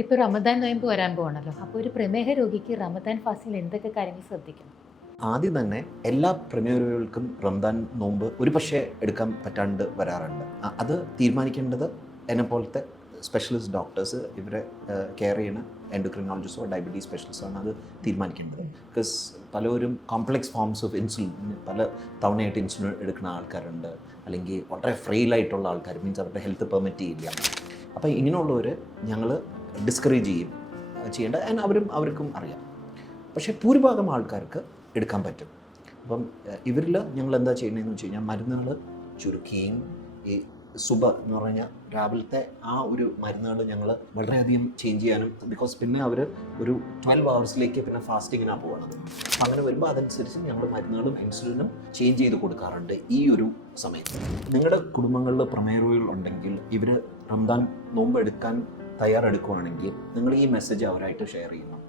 ഇപ്പോൾ റമദാൻ നോയമ്പ് വരാൻ പോകണല്ലോ. അപ്പോൾ ഒരു പ്രമേഹ രോഗിക്ക് റമദാൻ ഫാസ്റ്റിൽ എന്തൊക്കെ കാര്യങ്ങൾ ശ്രദ്ധിക്കണം? ആദ്യം തന്നെ എല്ലാ പ്രമേഹരോഗികൾക്കും റംദാൻ നോമ്പ് ഒരു പക്ഷേ എടുക്കാൻ പറ്റാണ്ട് വരാറുണ്ട്. അത് തീരുമാനിക്കേണ്ടത് എന്നെപ്പോലത്തെ സ്പെഷ്യലിസ്റ്റ് ഡോക്ടേഴ്സ്, ഇവരെ കെയർ ചെയ്യുന്ന എൻഡോക്രിനോളജിസ്റ്റോ ഡയബറ്റീസ് സ്പെഷ്യലിസ്റ്റോ ആണ് അത് തീരുമാനിക്കേണ്ടത്. ബിക്കോസ് പലരും കോംപ്ലക്സ് ഫോംസ് ഓഫ് ഇൻസുലിൻ, പല തവണയായിട്ട് ഇൻസുലിൻ എടുക്കുന്ന ആൾക്കാരുണ്ട്, അല്ലെങ്കിൽ വളരെ ഫ്രെയിലായിട്ടുള്ള ആൾക്കാർ, മീൻസ് അവരുടെ ഹെൽത്ത് പെർമിറ്റ് ചെയ്യില്ല. അപ്പോൾ ഇങ്ങനെയുള്ളവർ ഞങ്ങൾ ഡിസ്കറേജ് ചെയ്യേണ്ട അവർക്കും അറിയാം. പക്ഷേ ഭൂരിഭാഗം ആൾക്കാർക്ക് എടുക്കാൻ പറ്റും. അപ്പം ഇവരിൽ ഞങ്ങൾ എന്താ ചെയ്യുന്നതെന്ന് വെച്ച് കഴിഞ്ഞാൽ മരുന്നുകൾ ചുരുക്കുകയും ഈ സുബ എന്ന് പറഞ്ഞാൽ രാവിലത്തെ ആ ഒരു മരുന്നുകൾ ഞങ്ങൾ വളരെയധികം ചേഞ്ച് ചെയ്യാനും, ബിക്കോസ് പിന്നെ അവർ ഒരു 12 hours പിന്നെ ഫാസ്റ്റിങ്ങിനാണ് പോകുന്നത്. അപ്പം അങ്ങനെ വരുമ്പോൾ അതനുസരിച്ച് ഞങ്ങൾ മരുന്നുകളും ഇൻസുലിനും ചേഞ്ച് ചെയ്ത് കൊടുക്കാറുണ്ട് ഈ ഒരു സമയത്ത്. നിങ്ങളുടെ കുടുംബങ്ങളിൽ പ്രമേഹരോഗികൾ ഉണ്ടെങ്കിൽ ഇവർ റംദാൻ നോമ്പ് എടുക്കാൻ തയ്യാറെടുക്കുകയാണെങ്കിൽ നിങ്ങൾ ഈ മെസ്സേജ് അവരായിട്ട് ഷെയർ ചെയ്യണം.